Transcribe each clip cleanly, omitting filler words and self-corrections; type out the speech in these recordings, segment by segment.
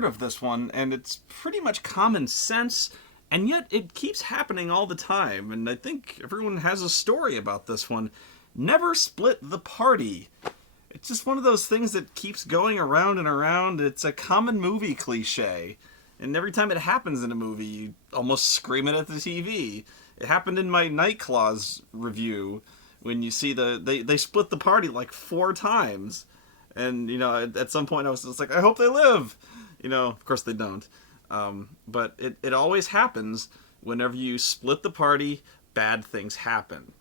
heard of this one, and it's pretty much common sense, and yet it keeps happening all the time, and I think everyone has a story about this one. Never split the party. It's just one of those things that keeps going around and around. It's a common movie cliche. And every time it happens in a movie, you almost scream it at the TV. It happened in my Night Claws review when you see they split the party like 4 times. And, at some point I was just like, I hope they live. Of course they don't. But it always happens whenever you split the party, bad things happen.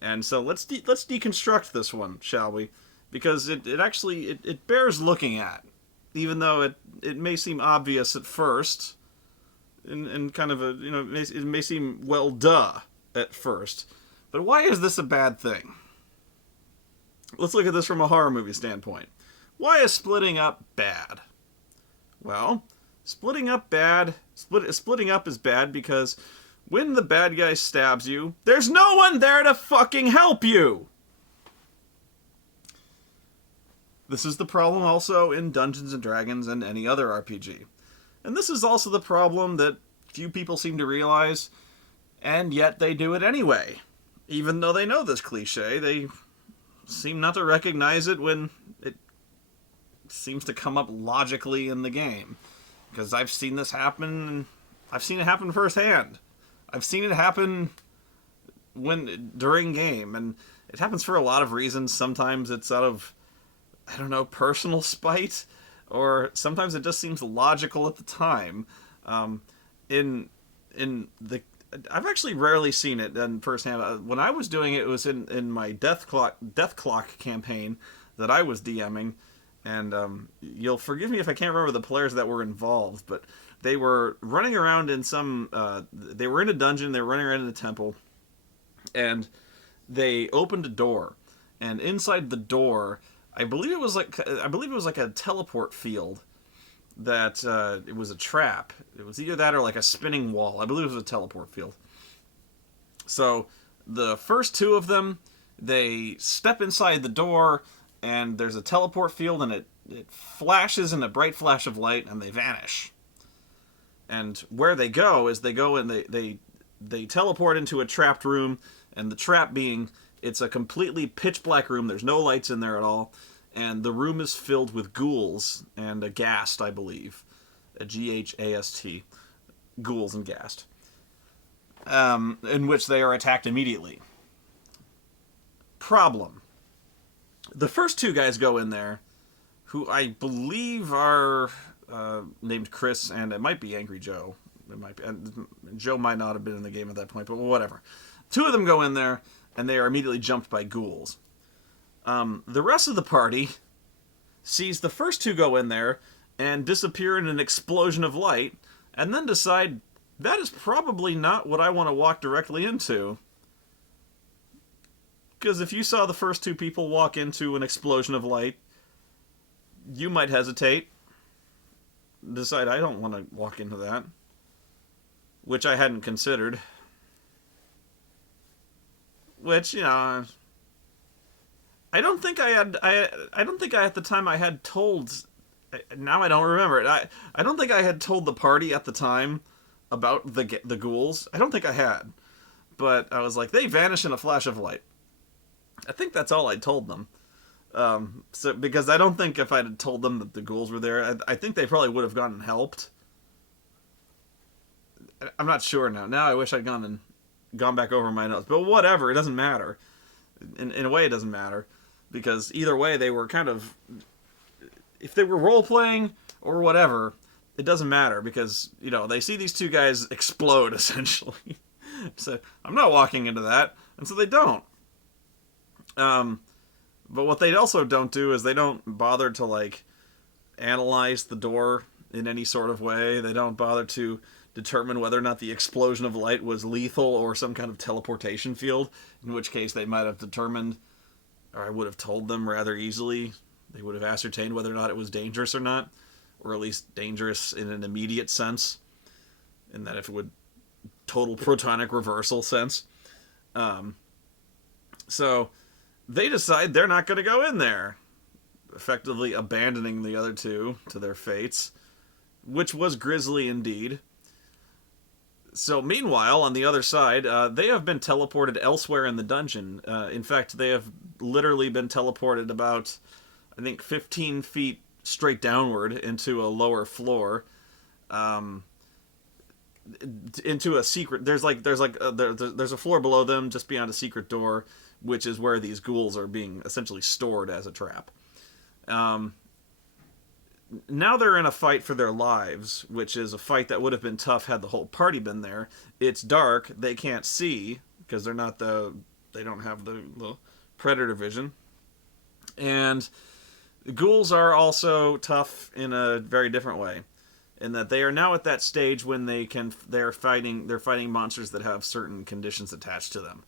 And so let's deconstruct this one, shall we? Because it actually bears looking at, even though it may seem obvious at first, and kind of it may seem well duh at first. But why is this a bad thing? Let's look at this from a horror movie standpoint. Why is splitting up bad? Well, splitting up is bad because when the bad guy stabs you, there's no one there to fucking help you! This is the problem also in Dungeons & Dragons and any other RPG. And this is also the problem that few people seem to realize, and yet they do it anyway. Even though they know this cliche, they seem not to recognize it when it seems to come up logically in the game. Because I've seen this happen, and I've seen it happen firsthand. I've seen it happen during game, and it happens for a lot of reasons. Sometimes it's out of, personal spite, or sometimes it just seems logical at the time. I've actually rarely seen it in firsthand. When I was doing it, it was in my Death Clock campaign that I was DMing, and you'll forgive me if I can't remember the players that were involved, but they were running around in they were in a dungeon, they were running around in a temple, and they opened a door, and inside the door, I believe it was like a teleport field that it was a trap. It was either that or like a spinning wall. I believe it was a teleport field. So the first 2 of them, they step inside the door, and there's a teleport field, and it flashes in a bright flash of light, and they vanish. And where they go is they go and they teleport into a trapped room, and the trap being, it's a completely pitch black room. There's no lights in there at all. And the room is filled with ghouls and a ghast, I believe. A G-H-A-S-T. Ghouls and ghast. In which they are attacked immediately. Problem. The first 2 guys go in there, who I believe are named Chris, and it might be Angry Joe. It might be, Joe might not have been in the game at that point, but whatever. 2 of them go in there, and they are immediately jumped by ghouls. The rest of the party sees the first 2 go in there and disappear in an explosion of light, and then decide, that is probably not what I want to walk directly into. Because if you saw the first 2 people walk into an explosion of light, you might hesitate. Decide, I don't want to walk into that. Which I hadn't considered. Which, I don't think I at the time I had told. Now I don't remember it. I don't think I had told the party at the time about the ghouls. I don't think I had, but I was like, they vanish in a flash of light. I think that's all I told them. So because I don't think if I had told them that the ghouls were there, I think they probably would have gone and helped. I'm not sure now. Now I wish I'd gone back over my notes, but whatever. It doesn't matter. In a way, it doesn't matter. Because either way, they were kind of... If they were role-playing or whatever, it doesn't matter. Because, they see these 2 guys explode, essentially. So, I'm not walking into that. And so they don't. But what they also don't do is they don't bother to, analyze the door in any sort of way. They don't bother to determine whether or not the explosion of light was lethal or some kind of teleportation field. In which case, they might have determined... or I would have told them rather easily. They would have ascertained whether or not it was dangerous or not, or at least dangerous in an immediate sense, in that if it would total protonic reversal sense. So they decide they're not going to go in there, effectively abandoning the other 2 to their fates, which was grisly indeed. So, meanwhile, on the other side, they have been teleported elsewhere in the dungeon. In fact, they have literally been teleported about, I think, 15 feet straight downward into a lower floor, into a secret. There's a floor below them, just beyond a secret door, which is where these ghouls are being essentially stored as a trap. Now they're in a fight for their lives, which is a fight that would have been tough had the whole party been there. It's dark; they can't see because they don't have the predator vision, and the ghouls are also tough in a very different way, in that they are now at that stage when they're fighting monsters that have certain conditions attached to them.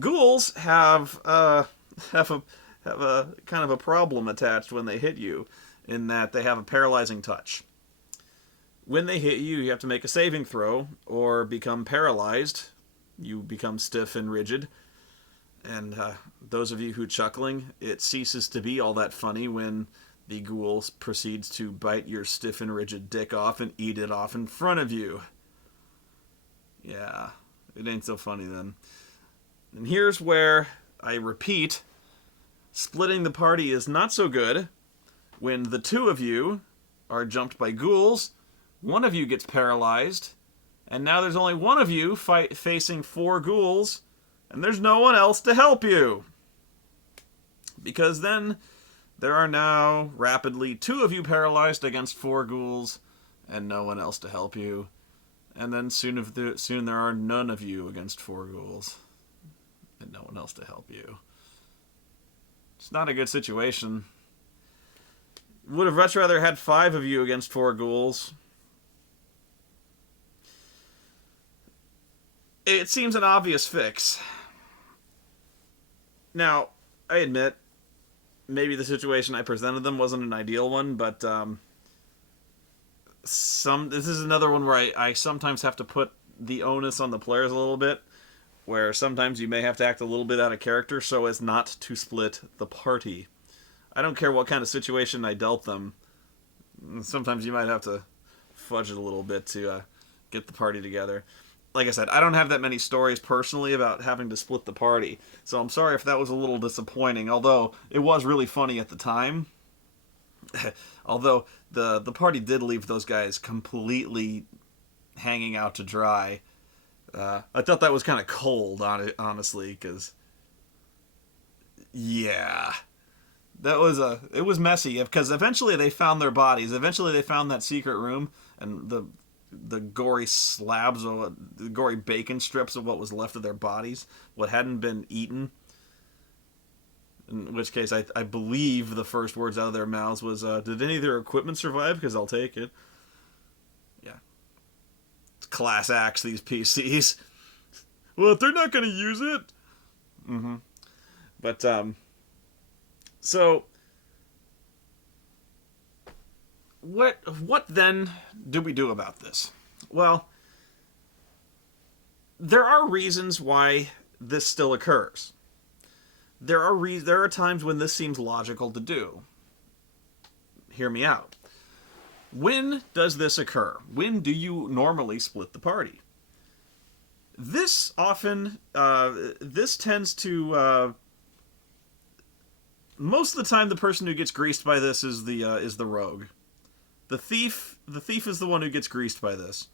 Ghouls have a kind of a problem attached when they hit you, in that they have a paralyzing touch. When they hit you, you have to make a saving throw or become paralyzed. You become stiff and rigid. And those of you who chuckling, it ceases to be all that funny when the ghoul proceeds to bite your stiff and rigid dick off and eat it off in front of you. Yeah, it ain't so funny then. And here's where, I repeat, splitting the party is not so good. When the two of you are jumped by ghouls, one of you gets paralyzed, and now there's only one of you facing 4 ghouls, and there's no one else to help you. Because then there are now rapidly 2 of you paralyzed against 4 ghouls, and no one else to help you. And then soon there are none of you against 4 ghouls, and no one else to help you. It's not a good situation. Would have much rather had 5 of you against 4 ghouls. It seems an obvious fix. Now, I admit, maybe the situation I presented them wasn't an ideal one, but this is another one where I sometimes have to put the onus on the players a little bit, where sometimes you may have to act a little bit out of character so as not to split the party. I don't care what kind of situation I dealt them. Sometimes you might have to fudge it a little bit to get the party together. Like I said, I don't have that many stories personally about having to split the party, so I'm sorry if that was a little disappointing, although it was really funny at the time. Although the party did leave those guys completely hanging out to dry. I thought that was kind of cold, honestly, because... yeah... it was messy, because eventually they found their bodies. Eventually they found that secret room, and the gory slabs, of the gory bacon strips of what was left of their bodies, what hadn't been eaten. In which case, I believe the first words out of their mouths was, did any of their equipment survive? Because I'll take it. Yeah. It's class acts, these PCs. Well, if they're not going to use it... Mm-hmm. But, so, what then do we do about this? Well, there are reasons why this still occurs. There are times when this seems logical to do. Hear me out. When does this occur? When do you normally split the party? This often, this tends to... most of the time, the person who gets greased by this is the rogue. The thief is the one who gets greased by this,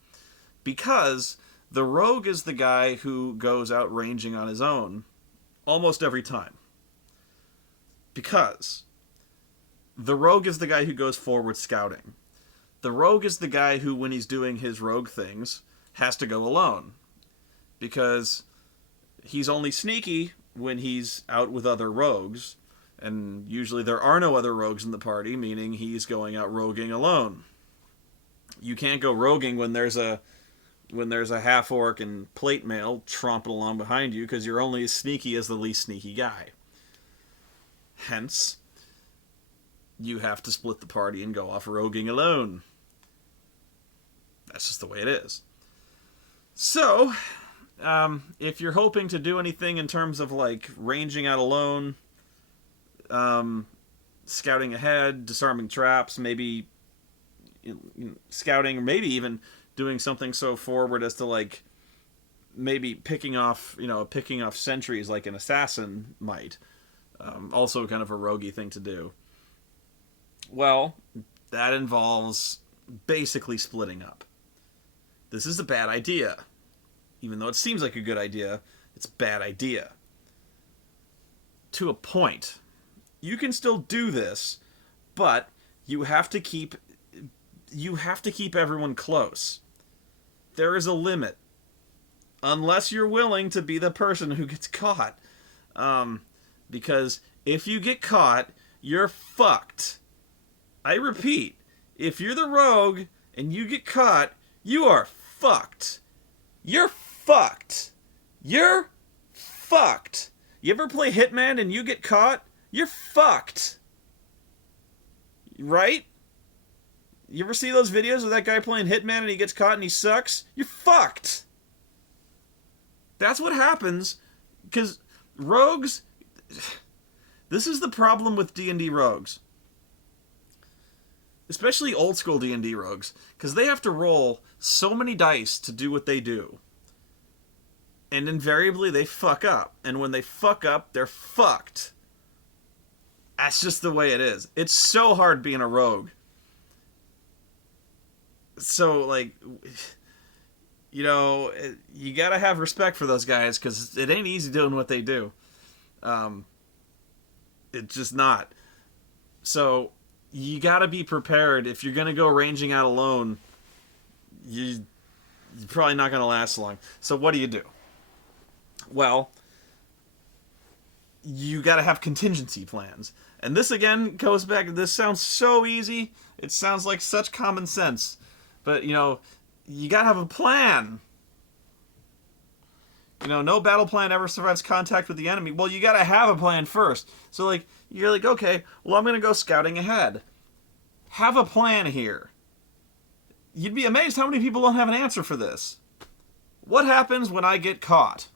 because the rogue is the guy who goes out ranging on his own almost every time. Because the rogue is the guy who goes forward scouting. The rogue is the guy who, when he's doing his rogue things, has to go alone, because he's only sneaky when he's out with other rogues. And usually there are no other rogues in the party, meaning he's going out roguing alone. You can't go roguing when there's a half-orc and plate mail tromping along behind you, because you're only as sneaky as the least sneaky guy. Hence, you have to split the party and go off roguing alone. That's just the way it is. So, if you're hoping to do anything in terms of, like, ranging out alone... scouting ahead, disarming traps, maybe scouting, or maybe even doing something so forward as to like maybe picking off sentries like an assassin might. Also, kind of a roguey thing to do. Well, that involves basically splitting up. This is a bad idea. Even though it seems like a good idea, it's a bad idea. To a point. You can still do this, but you have to keep everyone close. There is a limit. Unless you're willing to be the person who gets caught. Because if you get caught, you're fucked. I repeat, if you're the rogue and you get caught, you are fucked. You're fucked. You're fucked. You ever play Hitman and you get caught? You're fucked. Right? You ever see those videos of that guy playing Hitman and he gets caught and he sucks? You're fucked. That's what happens, because rogues... This is the problem with D&D rogues. Especially old school D&D rogues, because they have to roll so many dice to do what they do. And invariably they fuck up. And when they fuck up, they're fucked. That's just the way it is. It's so hard being a rogue. So, like, you know, you gotta have respect for those guys, because it ain't easy doing what they do. It's just not. So, you gotta be prepared. If you're gonna go ranging out alone, you're probably not gonna last long. So what do? Well, you gotta have contingency plans. And this again goes back, this sounds so easy. It sounds like such common sense. But, you know, you gotta have a plan. You know, no battle plan ever survives contact with the enemy. Well, you gotta have a plan first. So, like, you're like, okay, well, I'm gonna go scouting ahead. Have a plan here. You'd be amazed how many people don't have an answer for this. What happens when I get caught?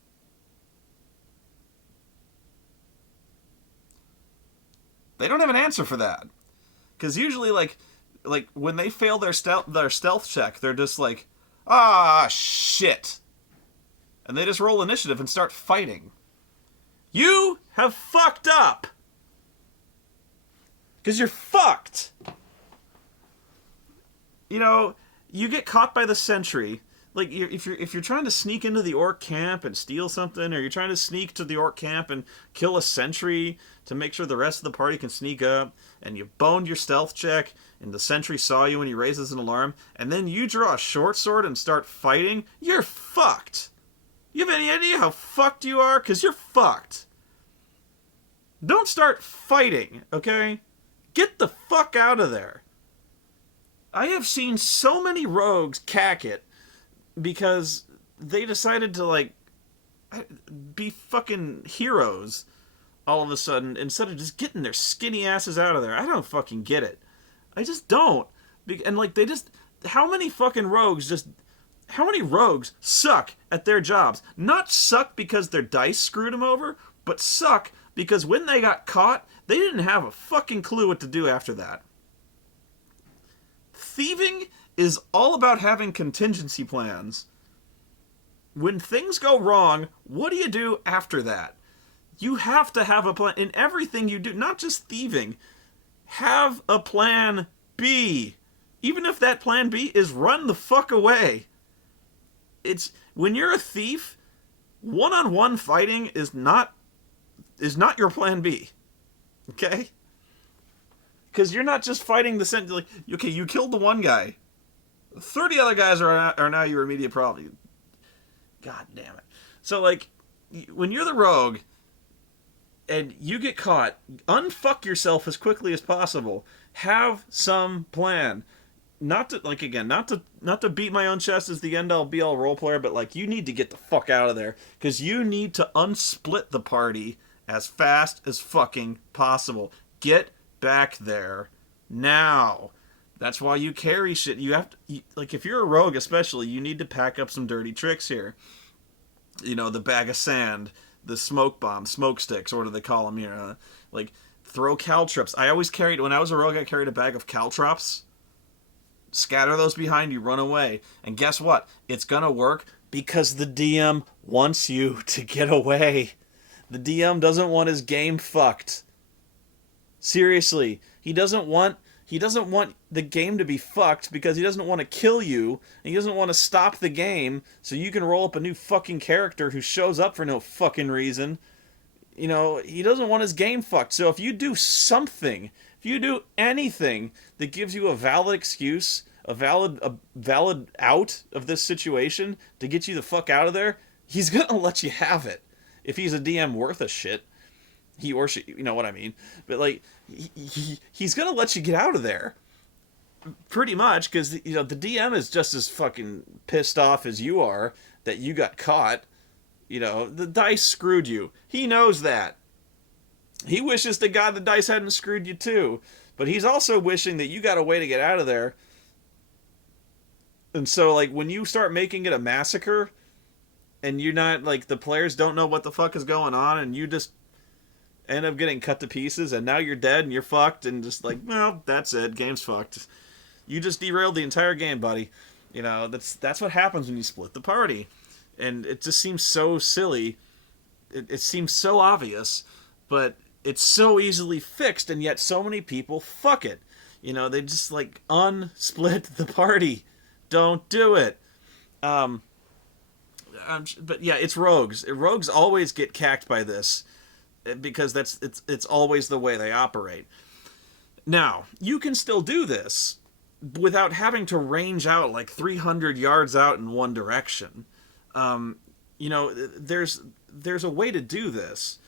They don't have an answer for that. Because usually, like when they fail their stealth check, they're just like, ah, shit. And they just roll initiative and start fighting. You have fucked up. Because you're fucked. You know, you get caught by the sentry. Like, if you're trying to sneak into the orc camp and steal something, or you're trying to sneak to the orc camp and kill a sentry to make sure the rest of the party can sneak up, and you boned your stealth check, and the sentry saw you when he raises an alarm, and then you draw a short sword and start fighting, you're fucked. You have any idea how fucked you are? Because you're fucked. Don't start fighting, okay? Get the fuck out of there. I have seen so many rogues cack it because they decided to, like, be fucking heroes all of a sudden instead of just getting their skinny asses out of there. I don't fucking get it. I just don't. And, like, how many rogues suck at their jobs? Not suck because their dice screwed them over, but suck because when they got caught, they didn't have a fucking clue what to do after that. Thieving is all about having contingency plans. When things go wrong, what do you do after that? You have to have a plan in everything you do, not just thieving. Have a plan B. Even if that plan B is run the fuck away. It's when you're a thief, one-on-one fighting is not your plan B. Okay? Because you're not just fighting the sentry. Like, okay, you killed the one guy. 30 other guys are now your immediate problem. God damn it. So, like, when you're the rogue and you get caught, unfuck yourself as quickly as possible. Have some plan. Not to beat my own chest as the end-all be-all role player, but, like, you need to get the fuck out of there. Because you need to unsplit the party as fast as fucking possible. Get back there now. That's why you carry shit. You have to, like, if you're a rogue especially, you need to pack up some dirty tricks here. You know, the bag of sand, the smoke bomb, smoke sticks, or what do they call them here? Like, throw caltrops. I always carried, when I was a rogue, I carried a bag of caltrops. scatter those behind you, run away. And guess what? It's gonna work because the DM wants you to get away. The DM doesn't want his game fucked. Seriously, he doesn't want the game to be fucked because he doesn't want to kill you, and he doesn't want to stop the game so you can roll up a new fucking character who shows up for no fucking reason. You know, he doesn't want his game fucked. So if you do something, if you do anything that gives you a valid excuse, a valid out of this situation to get you the fuck out of there, he's gonna let you have it. If he's a DM worth a shit, he or she, you know what I mean. But like, he's gonna let you get out of there, pretty much, because you know the DM is just as fucking pissed off as you are that you got caught. You know, the dice screwed you. He knows that. He wishes to God the dice hadn't screwed you too, but he's also wishing that you got a way to get out of there. And so, like, when you start making it a massacre, and you're not, like, the players don't know what the fuck is going on, and you just end up getting cut to pieces, and now you're dead, and you're fucked, and just like, well, that's it, game's fucked. You just derailed the entire game, buddy. You know, that's what happens when you split the party. And it just seems so silly. It seems so obvious, but it's so easily fixed, and yet so many people fuck it. You know, they just, like, unsplit the party. Don't do it. But yeah, it's rogues. Rogues always get cacked by this because it's always the way they operate. Now, you can still do this without having to range out like 300 yards out in one direction. You know, there's a way to do this.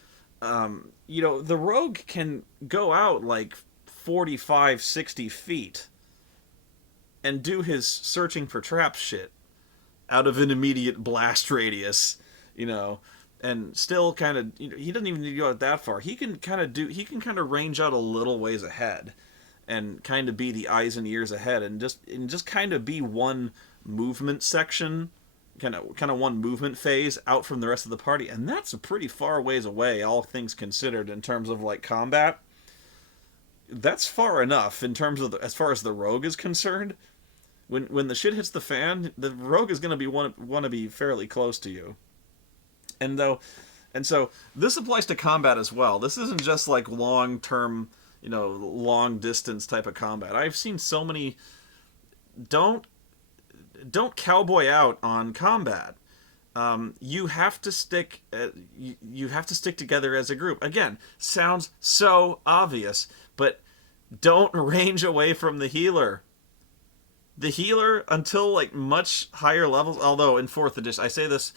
You know, the rogue can go out like 45, 60 feet and do his searching for traps shit out of an immediate blast radius, you know, and still kind of, you know, he doesn't even need to go out that far. He can kind of range out a little ways ahead and kind of be the eyes and ears ahead and just kind of be one movement section, kind of one movement phase out from the rest of the party. And that's a pretty far ways away, all things considered, in terms of like combat. That's far enough in terms of as far as the rogue is concerned. When the shit hits the fan, the rogue is going to want to be fairly close to you. And so this applies to combat as well. This isn't just like long-term, you know, long-distance type of combat. I've seen so many don't cowboy out on combat. You have to stick together as a group. Again, sounds so obvious, but don't range away from the healer. The healer, until like much higher levels, although in 4th edition, I say this,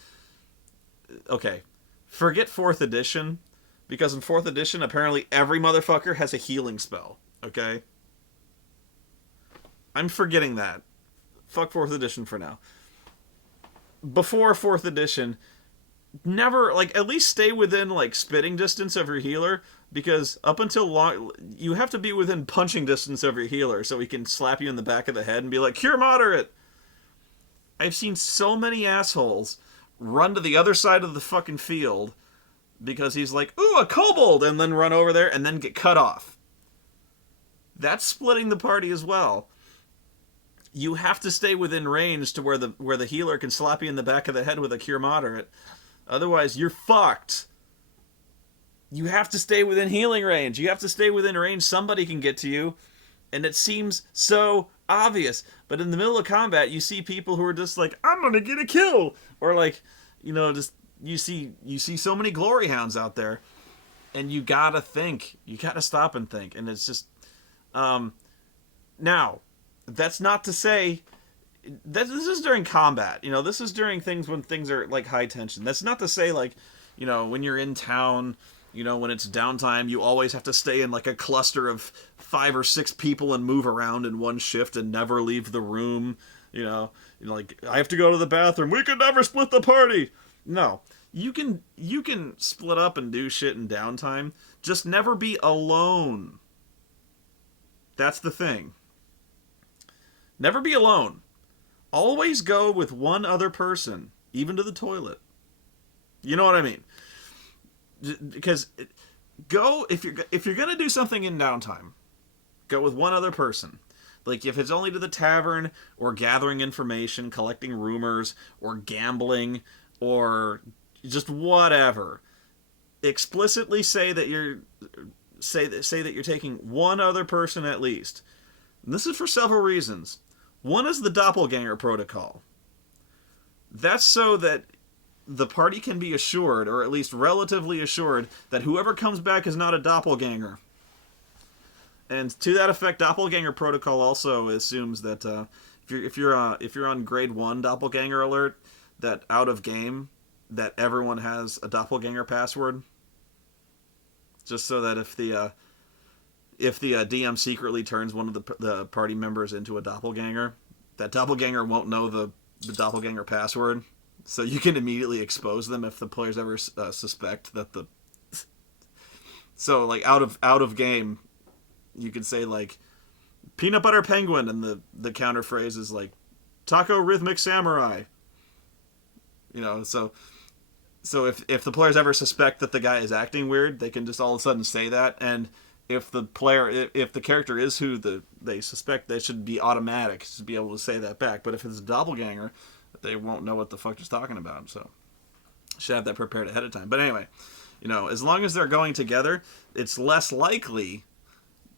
okay, forget 4th edition, because in 4th edition, apparently every motherfucker has a healing spell, okay? I'm forgetting that. Fuck 4th edition for now. Before 4th edition, never, like, at least stay within, like, spitting distance of your healer, because up until you have to be within punching distance of your healer so he can slap you in the back of the head and be like, cure moderate! I've seen so many assholes run to the other side of the fucking field because he's like, ooh, a kobold! And then run over there and then get cut off. That's splitting the party as well. You have to stay within range to where the healer can slap you in the back of the head with a cure moderate. Otherwise, you're fucked. You have to stay within healing range. You have to stay within range somebody can get to you. And it seems so obvious. But in the middle of combat, you see people who are just like, I'm gonna get a kill! Or like, you know, just you see so many glory hounds out there. And you gotta think. You gotta stop and think. And it's just now, that's not to say that this is during combat. You know, this is during things when things are like high tension. That's not to say like, you know, when you're in town, you know, when it's downtime, you always have to stay in like a cluster of 5 or 6 people and move around in one shift and never leave the room. You know, like, I have to go to the bathroom. We could never split the party. No, you can split up and do shit in downtime. Just never be alone. That's the thing. Never be alone. Always go with one other person, even to the toilet. You know what I mean? Because go if you're gonna do something in downtime, go with one other person. Like, if it's only to the tavern, or gathering information, collecting rumors, or gambling, or just whatever, explicitly say that you're taking one other person at least. And this is for several reasons. One is the doppelganger protocol. That's so that the party can be assured, or at least relatively assured, that whoever comes back is not a doppelganger. And to that effect, doppelganger protocol also assumes that if you're on grade 1 doppelganger alert, that out of game, that everyone has a doppelganger password, just so that if the DM secretly turns one of the party members into a doppelganger, that doppelganger won't know the doppelganger password, so you can immediately expose them if the players ever suspect that the. So, like, out of game, you could say, like, peanut butter penguin, and the counter phrase is like taco rhythmic samurai. You know, so if the players ever suspect that the guy is acting weird, they can just all of a sudden say that, and if the character is who they suspect, they should be automatic to be able to say that back. But if it's a doppelganger, they won't know what the fuck he's talking about. So should have that prepared ahead of time. But anyway, you know, as long as they're going together, it's less likely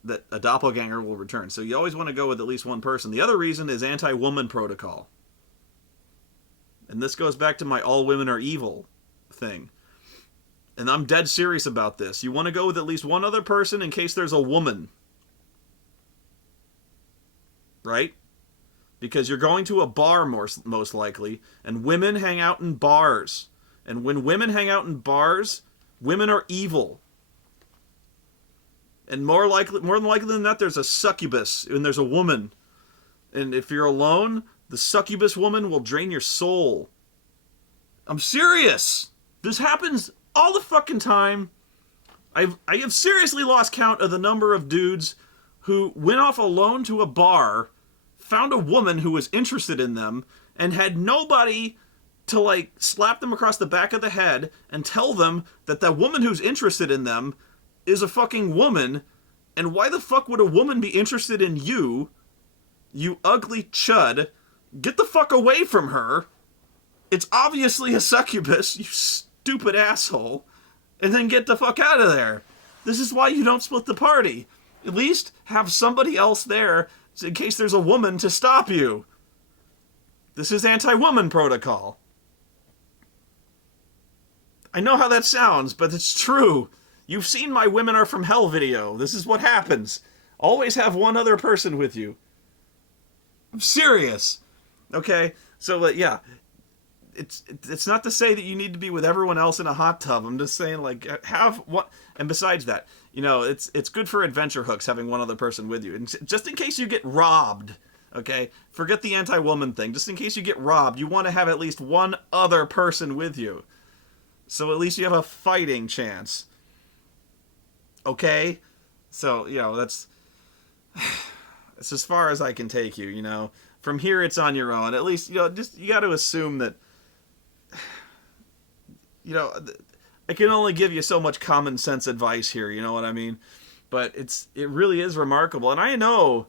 that a doppelganger will return. So you always want to go with at least one person. The other reason is anti-woman protocol. And this goes back to my all women are evil thing. And I'm dead serious about this. You want to go with at least one other person in case there's a woman. Right? Because you're going to a bar most likely, and women hang out in bars. And when women hang out in bars, women are evil. And more than likely than that, there's a succubus, and there's a woman. And if you're alone, the succubus woman will drain your soul. I'm serious. This happens all the fucking time. I have seriously lost count of the number of dudes who went off alone to a bar, found a woman who was interested in them, and had nobody to, like, slap them across the back of the head and tell them that that woman who's interested in them is a fucking woman, and why the fuck would a woman be interested in you, you ugly chud? Get the fuck away from her. It's obviously a succubus, you stupid asshole. And then get the fuck out of there. This is why you don't split the party. At least have somebody else there in case there's a woman to stop you. This is anti-woman protocol. I know how that sounds, but it's true. You've seen my Women Are From Hell video. This is what happens. Always have one other person with you. I'm serious. Okay? So, yeah. It's not to say that you need to be with everyone else in a hot tub. I'm just saying, like, have what. And besides that, you know, it's good for adventure hooks having one other person with you. And just in case you get robbed, okay? Forget the anti-woman thing. Just in case you get robbed, you want to have at least one other person with you. So at least you have a fighting chance. Okay? So, you know, that's as far as I can take you, you know. From here, it's on your own. At least, you know, just you got to assume that, you know, I can only give you so much common sense advice here, you know what I mean? But it really is remarkable. And I know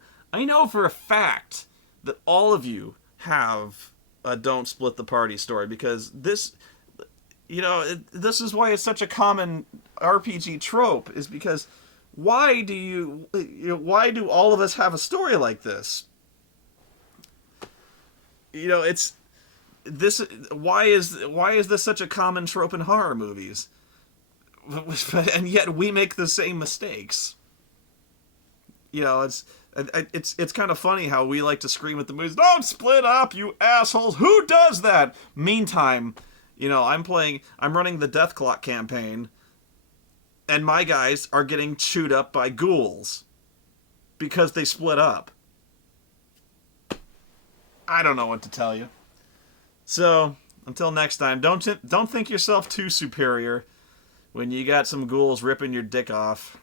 for a fact that all of you have a don't split the party story, because this, you know, this is why it's such a common RPG trope, is because why do all of us have a story like this? You know, why is this such a common trope in horror movies? And yet we make the same mistakes. You know, it's kind of funny how we like to scream at the movies, "Don't split up, you assholes! Who does that?" Meantime, you know, I'm running the Death Clock campaign, and my guys are getting chewed up by ghouls because they split up. I don't know what to tell you. So, until next time, don't think yourself too superior when you got some ghouls ripping your dick off.